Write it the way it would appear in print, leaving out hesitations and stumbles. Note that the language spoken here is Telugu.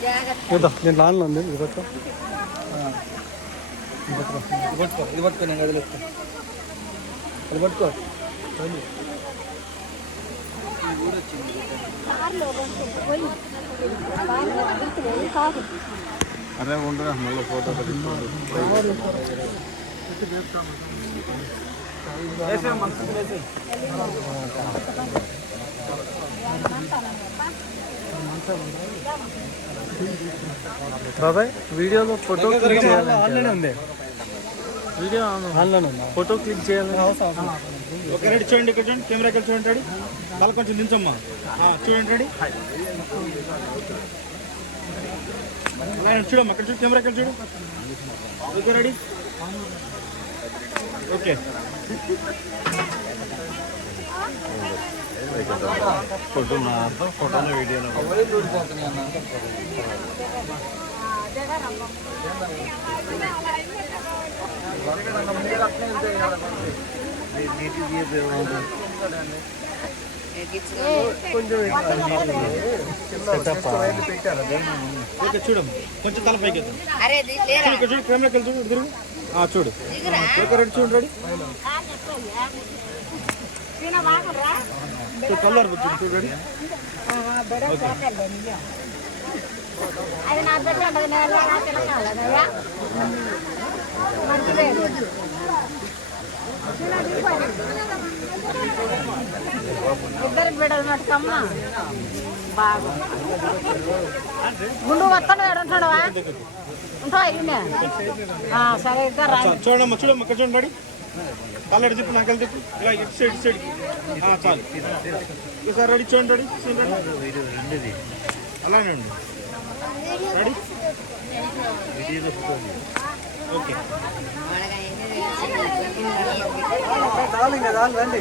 నేను లాన్లో ఉంది ఇది పట్టుకో ఇది పట్టుకో నేను గదిలేస్తా అది పట్టుకో అరే ఉండరా మళ్ళీ ఫోటో బాబాయ్ వీడియోలో ఫోటో క్లిక్ చేయాలి ఆన్లైన్ ఉంది వీడియో ఆన్లైన్ ఉంది ఫోటో క్లిక్ చేయాలి ఓకే రెడీ చూడండి ఇక్కడ చూడండి కెమెరా కలిసి చూడండి రెడీ తల కొంచెం దించమ్మా చూడండి రెడీ చూడమ్మా అక్కడ చూడు కెమెరా కలిసి చూడు ఓకే రెడీ ఓకే ఫోటో ఫోటోలో వీడియోలో ఓకే చూడమ్మా కొంచెం తల పైకి చూడు కెమెరా కలిసి చూడు తిరుగు చూడు ఓకే రెడీ చూడు రెడీ కలర్ చూడు రెడీ అది నా దగ్గర ఇద్దరికి బిడ్డలు మట్టుకమ్మ బాగా ముందు వస్తాడు ఉంటాడువా ఉంటావా సరే ఇద్దరు చూడమ్మా చూడమ్మా ఇక్కడ చూడండి రెడీ కలర్ చెప్పు నాకు చెప్పు ఇలా ఇటు సైడ్ ఇటు సైడ్ చాలు ఒకసారి రెడీ చూడండి రెడీ అలానే ఉండి రెడీ ఓకే రండి